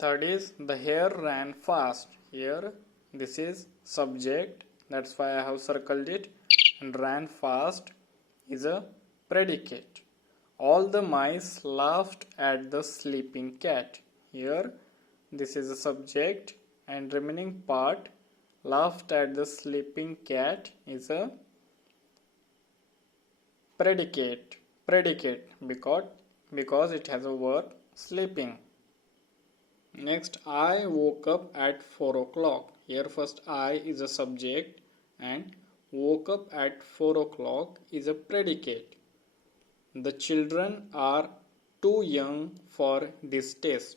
Third is the hare ran fast. Here this is subject, that's why I have circled it, and ran fast is a predicate. All the mice laughed at the sleeping cat. Here this is a subject and remaining part laughed at the sleeping cat is a predicate because it has a verb sleeping. Next, I woke up at 4 o'clock. Here first I is a subject and woke up at 4 o'clock is a predicate. The children are too young for this test.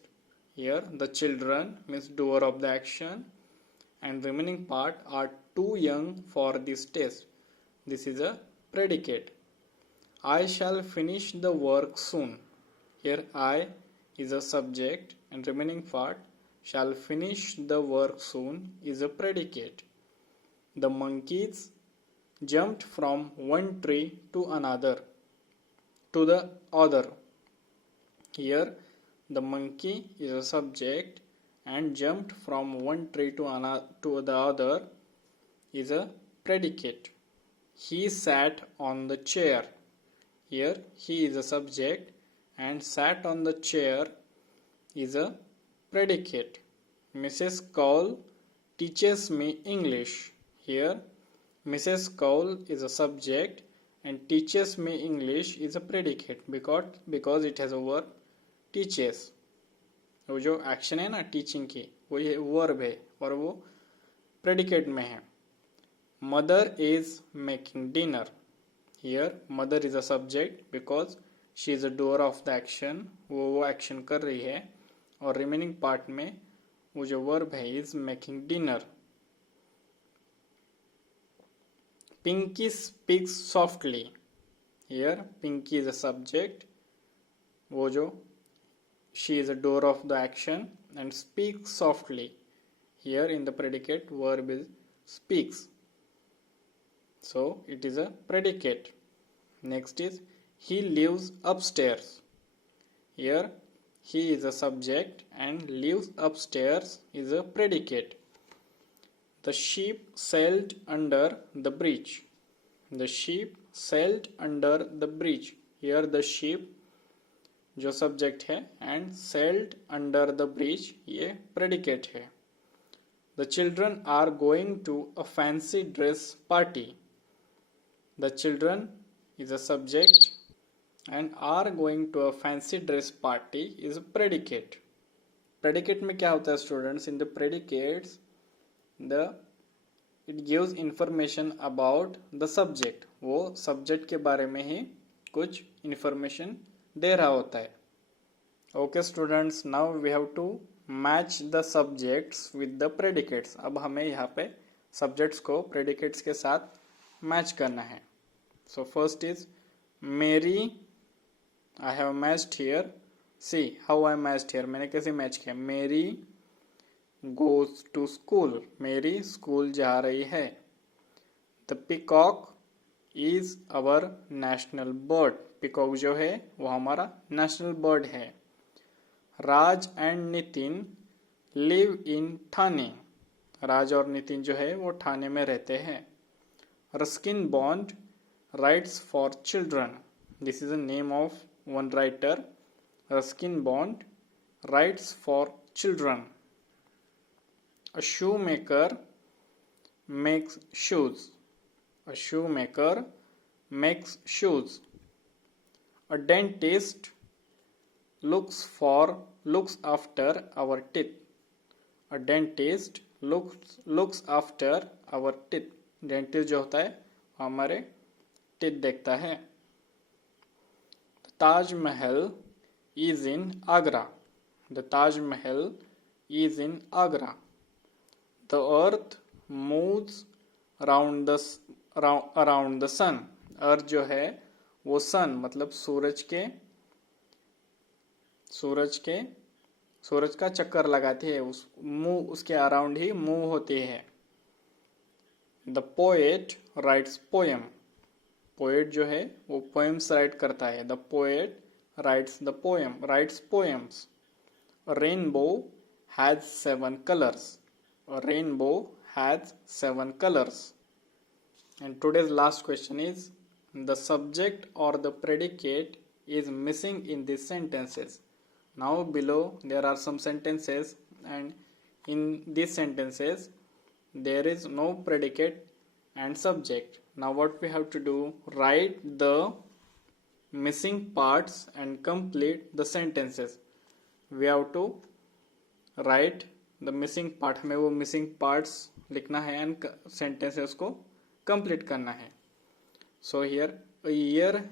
Here the children means doer of the action and remaining part are too young for this test. This is a predicate. I shall finish the work soon. Here I is a subject and remaining part shall finish the work soon is a predicate. The monkeys jumped from one tree to the other. Here the monkey is a subject and jumped from one tree to the other is a predicate. He sat on the chair. Here he is a subject and sat on the chair is a predicate. Mrs. Cole teaches me English. Here Mrs. Cole is a subject and teaches me English is a predicate because it has a verb teaches. वो जो action है ना teaching की वो ये verb है और वो प्रेडिकेट में है. Mother is making dinner. Here mother is a subject because she is a doer of the action. वो एक्शन कर रही है और रिमेनिंग पार्ट में वो जो वर्ब है is making dinner. Pinky speaks softly. Here Pinky is a subject. वो जो she is a doer of the action and speaks softly. Here in the predicate verb is speaks. So it is a predicate. Next is he lives upstairs. Here he is a subject and lives upstairs is a predicate. The sheep sailed under the bridge. The sheep sailed under the bridge. Here the sheep जो subject है and sailed under the bridge ये predicate है. The children are going to a fancy dress party. The children is a subject and are going to a fancy dress party is a predicate. Predicate में क्या होता है students? In the predicates it gives information about the subject. वो subject के बारे में ही कुछ information दे रहा होता है. Okay students, now we have to match the subjects with the predicates. अब हमें यहाँ पे सब्जेक्ट्स को प्रेडिकेट्स के साथ मैच करना है. सो first is Mary. I have matched here. See how I matched here. मैंने कैसे मैच किया? Mary goes to school. Mary school जा रही है. The peacock is our national bird. Peacock जो है वो हमारा नेशनल बर्ड है. Raj and Nitin live in Thane. Raj और नितिन जो है वो ठाणे में रहते हैं. Ruskin Bond writes for children. This is a name of one writer. Ruskin Bond writes for children. A shoe maker makes shoes. A shoemaker makes shoes. A dentist looks after our teeth. A dentist looks after our teeth. Dentist जो होता है हमारे teeth देखता है. The Taj Mahal is in Agra. The Taj Mahal is in Agra. The earth moves around the sun. अर्थ जो है वो सन मतलब सूरज का चक्कर लगाती है. उसके अराउंड ही मूव होती है. The poet rights poem. Poet जो है वो पोएम्स राइट करता है. The poet rights poems. Rainbow has 7 colors. A rainbow has 7 colors. And today's last question is, the subject or the predicate is missing in these sentences. Now below there are some sentences, and in these sentences there is no predicate and subject. Now what we have to do, write the missing parts and complete the sentences. We have to write the missing part, हमें वो missing parts लिखना है and sentences को complete करना है. So here a year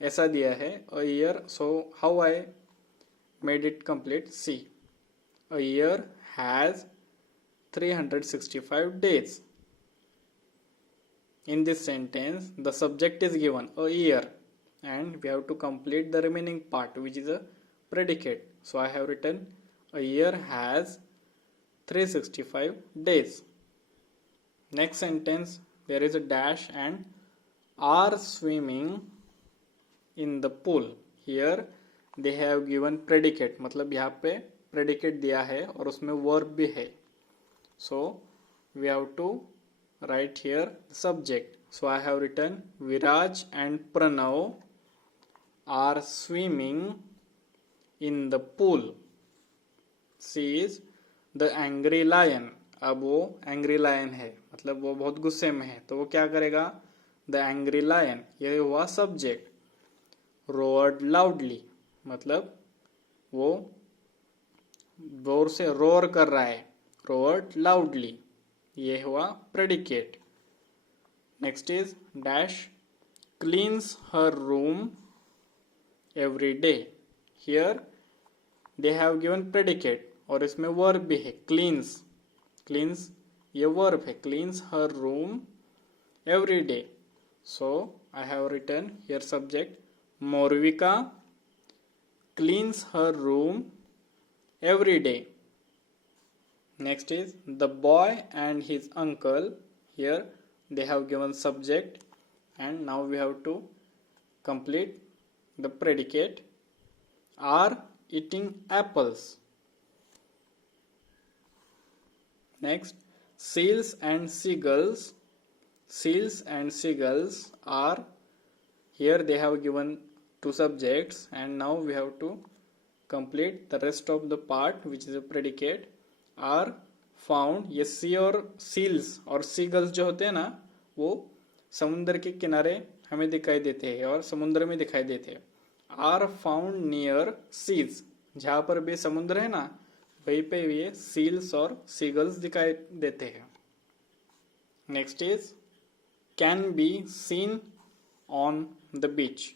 ऐसा दिया है, a year. So how I made it complete? See, a year has 365 days. In this sentence, the subject is given, a year, and we have to complete the remaining part, which is a predicate. So I have written, a year has 365 days. Next sentence, there is a dash and are swimming in the pool. Here they have given predicate, मतलब यहाँ पे predicate दिया है और उसमें verb भी है. So we have to write here the subject. So I have written, Viraj and Pranav are swimming in the pool. She is the angry lion. अब वो angry lion है, मतलब वो बहुत गुस्से में है, तो वो क्या करेगा, the angry lion. ये हुआ subject. Roared loudly, मतलब वो जोर से roar कर रहा है, roared loudly. ये हुआ predicate. Next is dash cleans her room every day. Here they have given predicate और इसमें verb भी है, cleans. Cleans ये verb है, cleans her room every day. So I have written here subject, Morvika cleans her room every day. Next is the boy and his uncle. Here they have given subject, and now we have to complete the predicate, are eating apples. Next, seals and seagulls. Seals and seagulls are, here they have given two subjects, and now we have to complete the rest of the part, which is a predicate, are found. ये सी और seals और seagulls जो होते हैं ना, वो समुद्र के किनारे हमें दिखाई देते हैं और समुद्र में दिखाई देते हैं. आर फाउंड नियर सीज, जहाँ पर भी समुद्र है ना, वहीं पे ये सील्स और सीगल्स दिखाई देते हैं. Next is can be seen on the beach.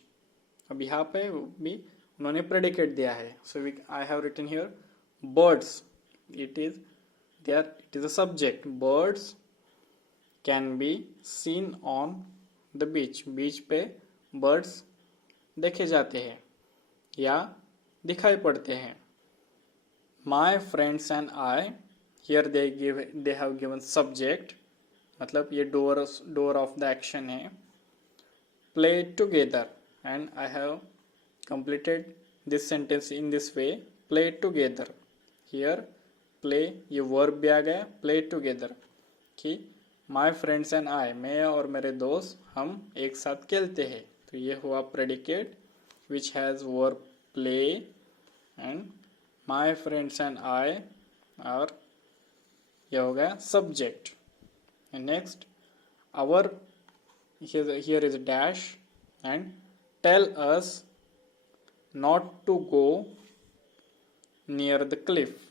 अब यहाँ पे भी उन्होंने प्रेडिकेट दिया है. So I have written here birds. It is a subject. Birds can be seen on the beach. Beach पे birds देखे जाते हैं या दिखाई पड़ते हैं. My friends and I, here they have given subject, मतलब ये door of the action है. Play together, and I have completed this sentence in this way, play together. Here play ये verb भी आ गया, play together, कि my friends and I, मैं और मेरे दोस्त हम एक साथ खेलते हैं. तो ये हुआ predicate which has verb play, and my friends and I are, ये हो गया subject. And next our, here is a dash and tell us not to go near the cliff.